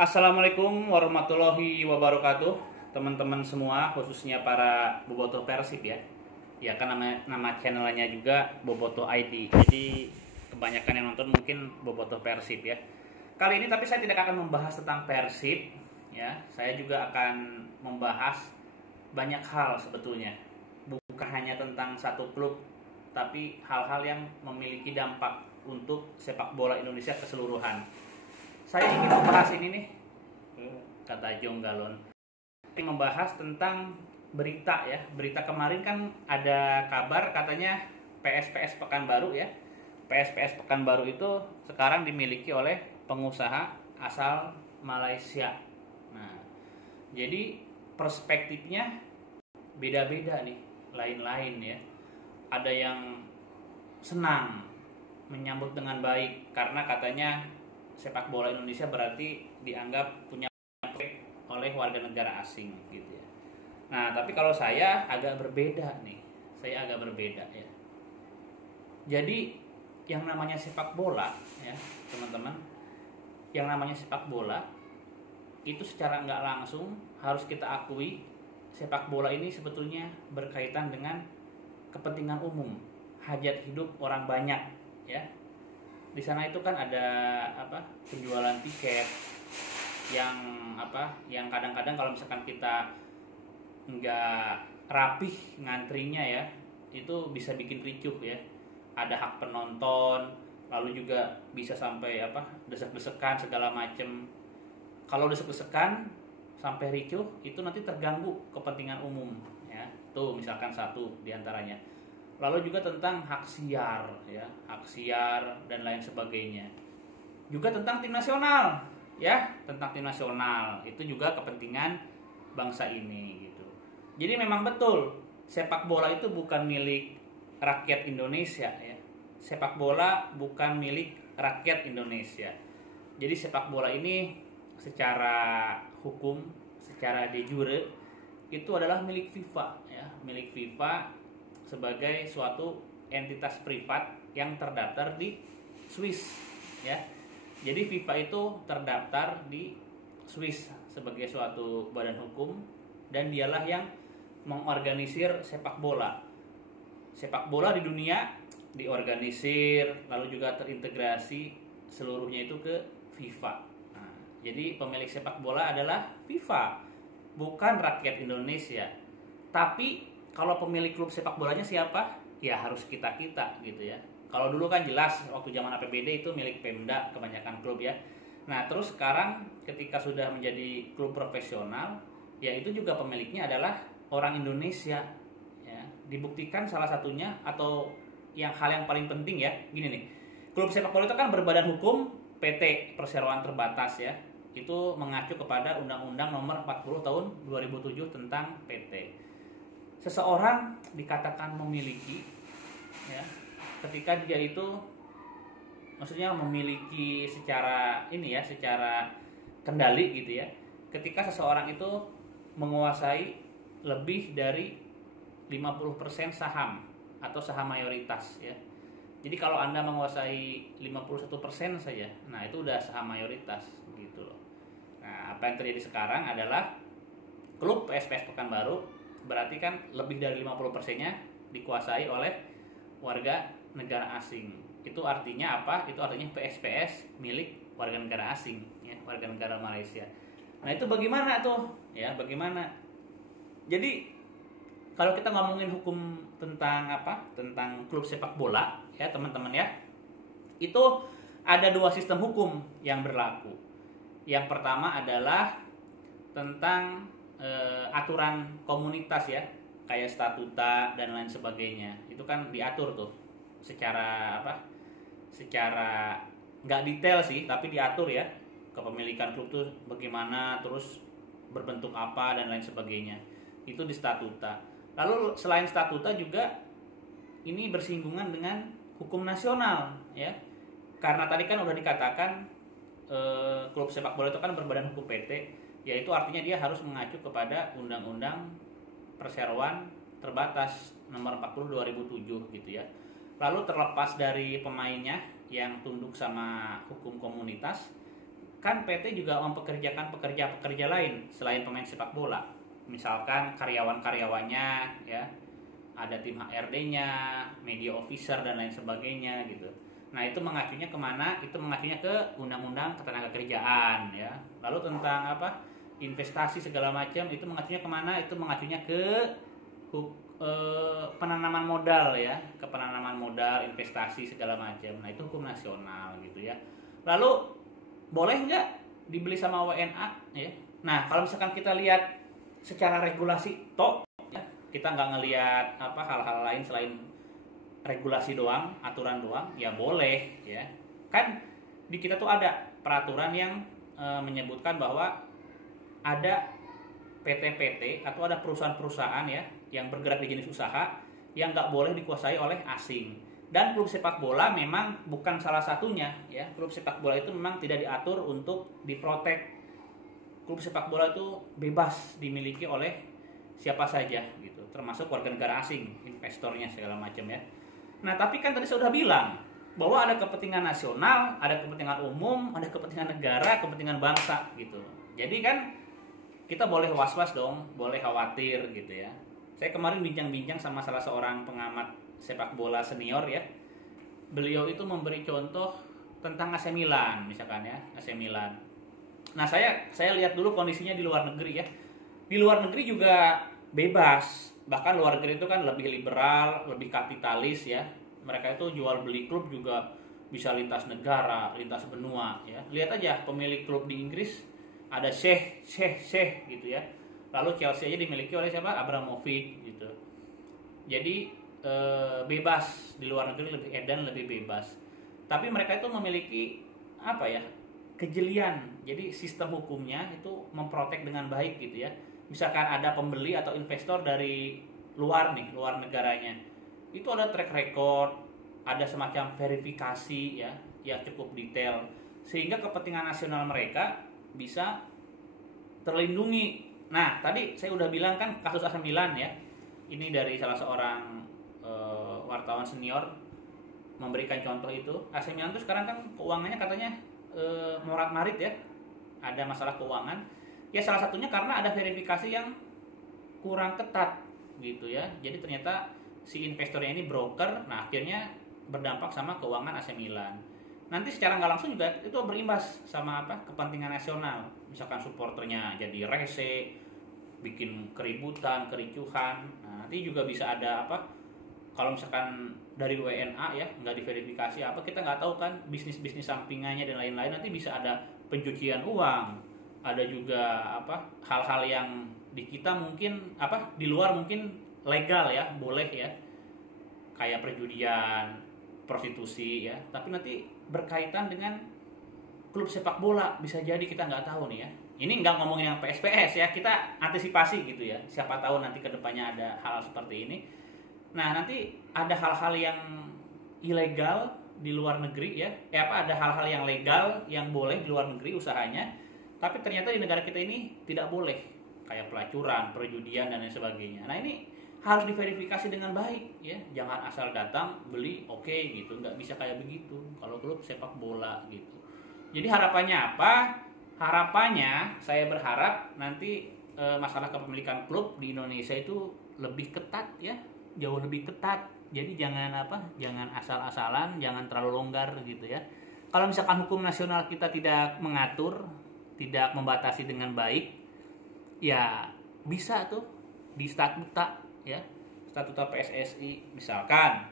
Assalamualaikum warahmatullahi wabarakatuh, teman-teman semua, khususnya para bobotoh Persib ya. Ya kan nama channelnya juga Bobotoh ID. Jadi kebanyakan yang nonton mungkin Bobotoh Persib ya. Kali ini tapi saya tidak akan membahas tentang Persib ya. Saya juga akan membahas banyak hal sebetulnya. Bukan hanya tentang satu klub, tapi hal-hal yang memiliki dampak untuk sepak bola Indonesia keseluruhan. Saya ingin membahas ini nih, kata Jong Galon, membahas tentang berita ya. Berita kemarin kan ada kabar katanya PSPS Pekanbaru ya. PSPS Pekanbaru itu sekarang dimiliki oleh pengusaha asal Malaysia. Nah, jadi perspektifnya beda-beda nih, lain-lain ya. Ada yang senang, menyambut dengan baik karena katanya sepak bola Indonesia berarti dianggap punya oleh warga negara asing gitu ya. Nah, tapi kalau saya agak berbeda nih. Saya agak berbeda ya. Jadi yang namanya sepak bola ya, teman-teman, yang namanya sepak bola itu secara nggak langsung harus kita akui sepak bola ini sebetulnya berkaitan dengan kepentingan umum, hajat hidup orang banyak ya. Di sana itu kan ada penjualan tiket yang yang kadang-kadang kalau misalkan kita nggak rapih ngantrinya ya, itu bisa bikin ricuh ya. Ada hak penonton, lalu juga bisa sampai desek-desekan segala macem. Kalau desek-desekan sampai ricuh itu nanti terganggu kepentingan umum ya. Tuh misalkan satu diantaranya. Lalu juga tentang hak siar ya, hak siar dan lain sebagainya. Juga tentang tim nasional ya, tentang tim nasional itu juga kepentingan bangsa ini gitu. Jadi memang betul sepak bola itu bukan milik rakyat Indonesia ya. Sepak bola bukan milik rakyat Indonesia. Jadi sepak bola ini secara hukum, secara de jure itu adalah milik FIFA ya, milik FIFA sebagai suatu entitas privat yang terdaftar di Swiss ya. Jadi FIFA itu terdaftar di Swiss sebagai suatu badan hukum dan dialah yang mengorganisir sepak bola. Sepak bola di dunia diorganisir lalu juga terintegrasi seluruhnya itu ke FIFA. Nah, jadi pemilik sepak bola adalah FIFA, bukan rakyat Indonesia. Tapi kalau pemilik klub sepak bolanya siapa? Ya harus kita-kita gitu ya. Kalau dulu kan jelas waktu zaman APBD itu milik Pemda kebanyakan klub ya. Nah, terus sekarang ketika sudah menjadi klub profesional, ya itu juga pemiliknya adalah orang Indonesia ya. Dibuktikan salah satunya atau hal yang paling penting ya, gini nih. Klub sepak bola itu kan berbadan hukum PT Perseroan Terbatas ya. Itu mengacu kepada Undang-Undang Nomor 40 Tahun 2007 tentang PT. Seseorang dikatakan memiliki ya ketika dia itu maksudnya memiliki secara secara kendali gitu ya, ketika seseorang itu menguasai lebih dari 50% saham atau saham mayoritas ya. Jadi kalau Anda menguasai 51% saja, nah itu udah saham mayoritas gitu loh. Nah, apa yang terjadi sekarang adalah klub PSPS Pekanbaru berarti kan lebih dari 50%-nya dikuasai oleh warga negara asing. Itu artinya apa? Itu artinya PSPS milik warga negara asing ya, warga negara Malaysia. Nah, itu bagaimana tuh? Ya, bagaimana? Jadi kalau kita ngomongin hukum tentang tentang klub sepak bola ya, teman-teman ya. Itu ada dua sistem hukum yang berlaku. Yang pertama adalah tentang aturan komunitas ya, kayak statuta dan lain sebagainya. Itu kan diatur tuh secara secara nggak detail sih, tapi diatur ya, kepemilikan klub tuh bagaimana, terus berbentuk apa dan lain sebagainya. Itu di statuta. Lalu selain statuta juga ini bersinggungan dengan hukum nasional ya. Karena tadi kan udah dikatakan klub sepak bola itu kan berbadan hukum PT, yaitu artinya dia harus mengacu kepada Undang-Undang Perseroan Terbatas Nomor 40 2007 gitu ya. Lalu terlepas dari pemainnya yang tunduk sama hukum komunitas, kan PT juga mempekerjakan pekerja-pekerja lain selain pemain sepak bola. Misalkan karyawan-karyawannya ya, ada tim HRD-nya, media officer dan lain sebagainya gitu. Nah, itu mengacunya kemana? Itu mengacunya ke Undang-Undang Ketenagakerjaan ya. Lalu tentang apa? Investasi segala macam itu mengacunya kemana? Itu mengacunya ke penanaman modal ya, ke penanaman modal, investasi segala macam. Nah, itu hukum nasional gitu ya. Lalu boleh nggak dibeli sama WNA ya? Nah, kalau misalkan kita lihat secara regulasi ya, kita nggak ngelihat apa hal-hal lain selain regulasi doang, aturan doang, ya boleh ya. Kan di kita tuh ada peraturan yang menyebutkan bahwa ada PT-PT atau ada perusahaan-perusahaan ya yang bergerak di jenis usaha yang nggak boleh dikuasai oleh asing. Dan klub sepak bola memang bukan salah satunya ya. Klub sepak bola itu memang tidak diatur untuk diprotek. Klub sepak bola itu bebas dimiliki oleh siapa saja gitu, termasuk warga negara asing, investornya segala macam ya. Nah, tapi kan tadi saya sudah bilang bahwa ada kepentingan nasional, ada kepentingan umum, ada kepentingan negara, kepentingan bangsa gitu. Jadi kan kita boleh was-was dong, boleh khawatir gitu ya. Saya kemarin bincang-bincang sama salah seorang pengamat sepak bola senior ya. Beliau itu memberi contoh tentang AC Milan misalkan ya, AC Milan. Nah, saya lihat dulu kondisinya di luar negeri ya. Di luar negeri juga bebas. Bahkan luar negeri itu kan lebih liberal, lebih kapitalis ya. Mereka itu jual beli klub juga bisa lintas negara, lintas benua ya. Lihat aja pemilik klub di Inggris ada Sheikh gitu ya. Lalu Chelsea aja dimiliki oleh siapa? Abramovich gitu. Jadi bebas di luar negeri, lebih edan, lebih bebas. Tapi mereka itu memiliki apa ya? Kejelian. Jadi sistem hukumnya itu memprotek dengan baik gitu ya. Misalkan ada pembeli atau investor dari luar nih, luar negaranya. Itu ada track record, ada semacam verifikasi ya yang cukup detail sehingga kepentingan nasional mereka bisa terlindungi. Nah, tadi saya udah bilang kan kasus AC Milan ya. Ini dari salah seorang wartawan senior memberikan contoh itu. AC Milan itu sekarang kan keuangannya katanya morat-marit ya. Ada masalah keuangan. Ya salah satunya karena ada verifikasi yang kurang ketat gitu ya. Jadi ternyata si investornya ini broker, nah akhirnya berdampak sama keuangan AC Milan. Nanti secara nggak langsung juga itu berimbas sama apa kepentingan nasional. Misalkan supporternya jadi rese, bikin keributan, kericuhan. Nah, nanti juga bisa ada apa? Kalau misalkan dari WNA ya nggak diverifikasi apa, kita nggak tahu kan bisnis-bisnis sampingannya dan lain-lain. Nanti bisa ada pencucian uang, ada juga apa hal-hal yang di kita mungkin apa di luar mungkin legal ya, boleh ya, kayak perjudian, prostitusi ya, tapi nanti berkaitan dengan klub sepak bola bisa jadi kita nggak tahu nih ya. Ini nggak ngomongin yang PSPS ya, kita antisipasi gitu ya, siapa tahu nanti kedepannya ada hal seperti ini. Nah, nanti ada hal-hal yang ilegal di luar negeri ya, ada hal-hal yang legal yang boleh di luar negeri usahanya, tapi ternyata di negara kita ini tidak boleh, kayak pelacuran, perjudian dan lain sebagainya. Nah, ini harus diverifikasi dengan baik ya, jangan asal datang beli oke gitu, nggak bisa kayak begitu kalau klub sepak bola gitu. Jadi harapannya apa? Harapannya saya berharap nanti masalah kepemilikan klub di Indonesia itu lebih ketat ya, jauh lebih ketat. Jadi jangan jangan asal-asalan, jangan terlalu longgar gitu ya. Kalau misalkan hukum nasional kita tidak mengatur, tidak membatasi dengan baik, ya bisa tuh di statuta ya, statuta PSSI misalkan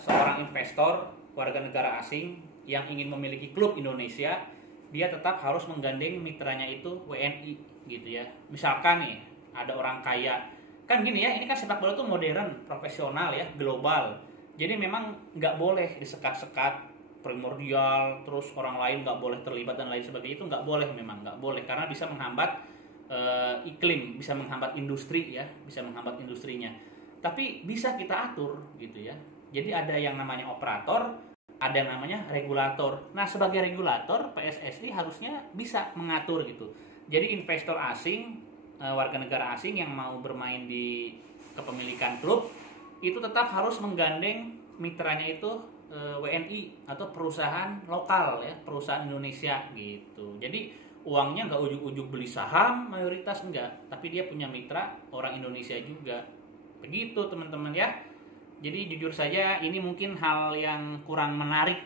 seorang investor warga negara asing yang ingin memiliki klub Indonesia, dia tetap harus menggandeng mitranya itu WNI gitu ya. Misalkan nih ada orang kaya, kan gini ya, ini kan sepak bola tuh modern, profesional ya, global. Jadi memang nggak boleh disekat-sekat, primordial, terus orang lain nggak boleh terlibat dan lain sebagainya, itu nggak boleh, memang nggak boleh karena bisa menghambat iklim, bisa menghambat industri ya, bisa menghambat industrinya. Tapi bisa kita atur gitu ya. Jadi ada yang namanya operator, ada yang namanya regulator. Nah, sebagai regulator PSSI harusnya bisa mengatur gitu. Jadi investor asing, warga negara asing yang mau bermain di kepemilikan klub itu tetap harus menggandeng mitranya itu WNI atau perusahaan lokal ya, perusahaan Indonesia gitu. Jadi uangnya nggak ujuk-ujuk beli saham mayoritas enggak, tapi dia punya mitra orang Indonesia juga. Begitu teman-teman ya. Jadi jujur saja ini mungkin hal yang kurang menarik,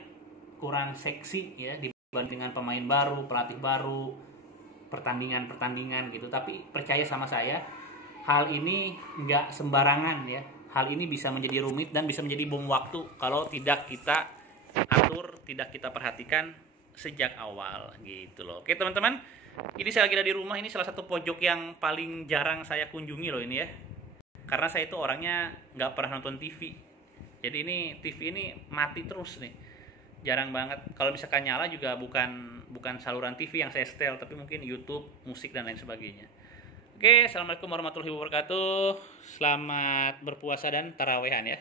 kurang seksi ya dibandingkan pemain baru, pelatih baru, pertandingan-pertandingan gitu. Tapi percaya sama saya, hal ini nggak sembarangan ya. Hal ini bisa menjadi rumit dan bisa menjadi bom waktu kalau tidak kita atur, tidak kita perhatikan sejak awal gitu loh. Oke teman-teman, ini saya lagi ada di rumah. Ini salah satu pojok yang paling jarang saya kunjungi loh ini ya. Karena saya itu orangnya nggak pernah nonton TV. Jadi ini TV ini mati terus nih. Jarang banget. Kalau misalkan nyala juga bukan saluran TV yang saya setel, tapi mungkin YouTube, musik dan lain sebagainya. Oke, assalamualaikum warahmatullahi wabarakatuh. Selamat berpuasa dan tarawehan ya.